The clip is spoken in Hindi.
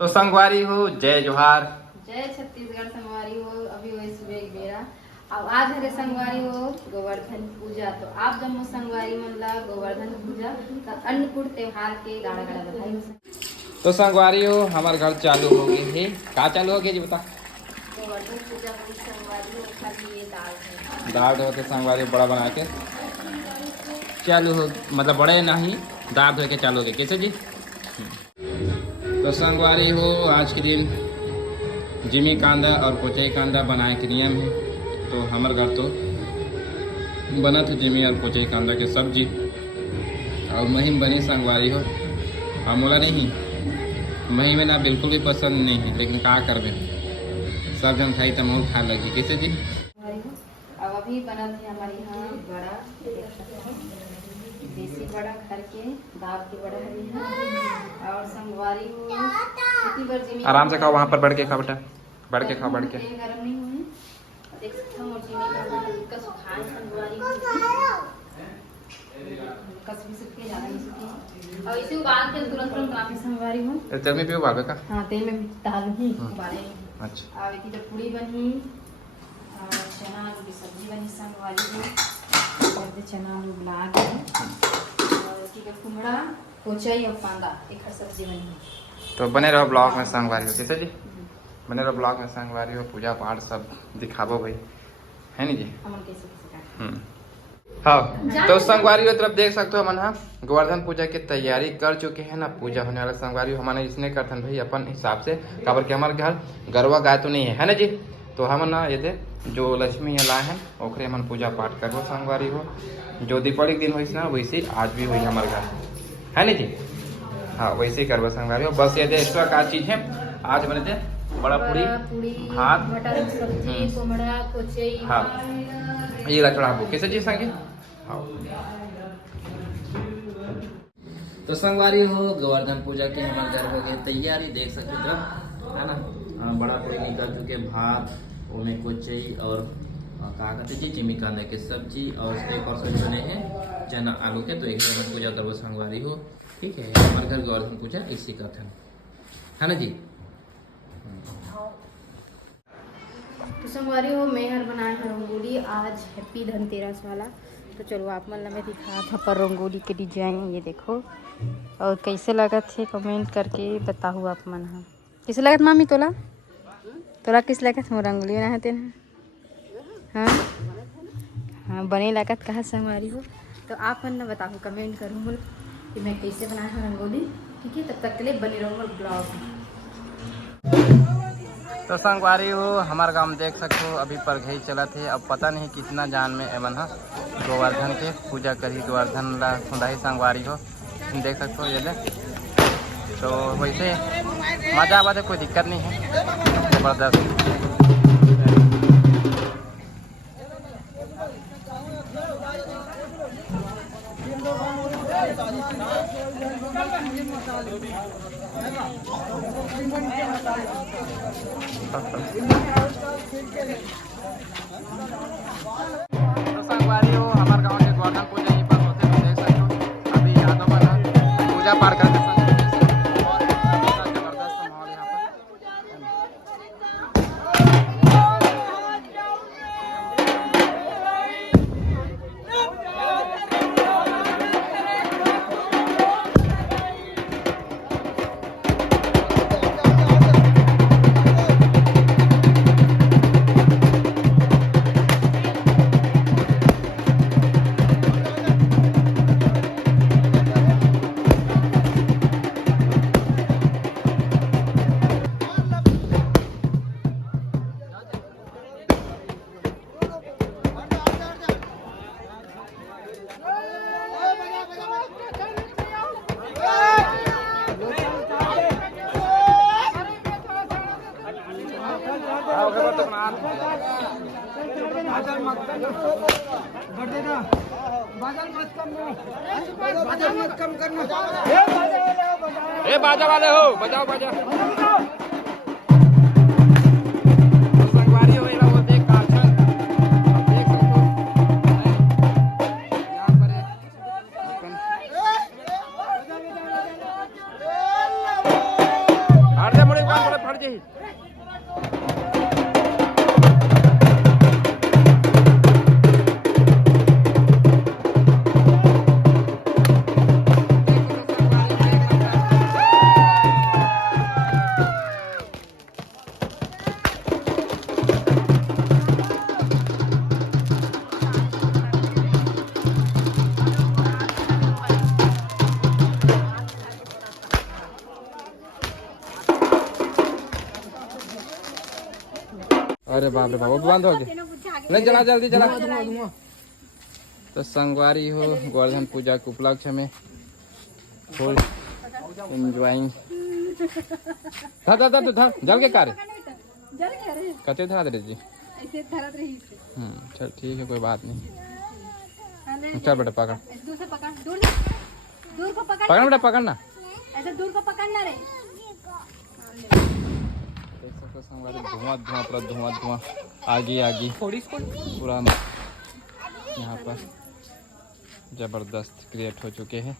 तो संगवारी हो, जय जोहार, जय छत्तीसगढ़। संगवारी हो अभी वही सुबह एक बेरा अब आज हरे संगवारी हो गोवर्धन पूजा। तो आप जम्मू संगवारी मन ला गोवर्धन पूजा का अन्नकूट त्योहार के गाड़ा गाड़ा बधाई। तो संगवारी हो हमारे घर चालू हो गए है। का चालू हो गया जी बता। गोवर्धन पूजा पूरी संगवारी हो खाली ये दाल है। दाल धो के संगवारी बड़ा बना के चालू हो, मतलब बड़े नहीं दाल धो के चालू हो गए कैसे जी। तो संगवारी हो आज के दिन जिमी कांदा और कोचई कांदा बनाए के नियम है। तो हमारे घर तो बना था जिमी और कोचई कांदा के सब्जी और महीम बनी संगवारी हो। मोला नहीं मही में ना बिल्कुल भी पसंद नहीं है, लेकिन का करबे सब जन खाई तो मोल खा लगी कैसे जी। अब अभी बना थे हमारे यहाँ बड़ा देसी बड़ा घर के दाल के बड़ा है और संगवारी हो इतनी बार जिमी आराम से खाओ, वहाँ पर बैठ के खा बेटा, बैठ के खाओ बैठ के। तेल गरम नहीं हुए देख सकते हो। और जिमी का सुखाए संगवारी हो कस भी सकते ज्यादा नहीं सकते और इसे उबाल के तुरंत तुरंत बनाते संगवारी हो। तेल में भी उबाल का। हाँ तेल में भी डाल ही उबाले। अच्छा और इतनी पूरी बनी और चना आलू की सब्जी बनी संगवारी हो और चना आलू उबला के और इसकी कुमड़ा कोचई और कांदा एक हर सब्जी बनी। तो बने रहो ब्लॉग में संगवारी हो कैसे जी, बने रहो ब्लॉग में संगवारी हो। पूजा पाठ सब दिखाबो भाई है नी जी। हमन कैसे कैसे का हाँ तो संगवारी हो तरफ देख सकते हो मन हाँ गोवर्धन पूजा की तैयारी कर चुके हैं ना। पूजा होने वाला संगवारी हमारे इसने करथन भाई अपन हिसाब से, काबर के हमारे घर गरवा गाय तो नहीं है ना जी। तो हम ना ये दे जो लक्ष्मी लाए हैं ओखरे मन पूजा पाठ करबो संगवारी हो। जो दीपावली के दिन हुई ना वैसे आज भी हुई हमारे घर है ना जी। हाँ वैसे ही करबो संगवारी हो। बस ये दे एक्स्ट्रा का चीज है आज बने थे बड़ा पूरी भात मटर सब्जी कुमड़ा कोचई। हाँ ये ला चढ़ाबो कैसे जी संगे। हाँ तो संगवारी हो गोवर्धन पूजा के हमारे घर हो गए तैयारी देख सकते हो है ना। बड़ा पूरी निकल चुके भात उनमें कोचई और का कहते जी जिमी कांदा की सब्जी और एक और सब्जी बने हैं चना आलू के। तो एक दिन पूजा करबो संगवारी हो ठीक है। हमारे घर गोवर्धन पूजा इसी का था है ना जी। तो संगवारी हो मैं हर बनाए हैं रंगोली आज हैप्पी धनतेरस वाला। तो चलो आप मन में दिखा था पर रंगोली के डिजाइन ये देखो और कैसे लगा थे कमेंट करके बताओ आप मन। हाँ कैसे लगत मामी तोला तोला किस लगत हो रंगोली बनाए तेन। हाँ हाँ बने लागत कहा संगवारी हो। तो आप मन ना बताओ कमेंट करूँ कि मैं कैसे बनाया हूँ रंगोली। ठीक है तब तक के लिए बने रहूँगा ब्लॉग में। तो संगवारी हो हमारे गांव में देख सकते हो अभी पर घई चला थे। अब पता नहीं कितना जान में एमन है गोवर्धन के पूजा करी गोवर्धन ला सुंदाही संगवारी हो देख सकते हो ये ले। तो वैसे मजा आवा कोई दिक्कत नहीं है जबरदस्त। तो संगवारी हो हमारे गांव के गोवर्धन पूजा यहीं पर होते हैं देख सकते हो। अभी यादव बना पूजा पाठ करते समय और जबरदस्त माहौल यहाँ पर। ए बाजा वाले हो बजाओ बाजा। संगवारी हो गई बोलते एक काछन देख सकते हो यहाँ पर हर मोड़े फट जाए। अरे बाप रे बाप, वो बंद हो गया। नहीं चला, जल्दी चला। तो संगवारी हो गोवर्धन पूजा के उपलक्ष्य में फुल एंजॉइंग। था जल के कार्य कते धरा दे जी। चल ठीक है, कोई बात नहीं। चल बेटा पकड़, पकड़ बेटा, पकड़ना ऐसे दूर को पकड़ना रे। धुआं धुआं पूरा धुआं धुआं, आगी पूरा यहाँ पर जबरदस्त क्रिएट हो चुके हैं।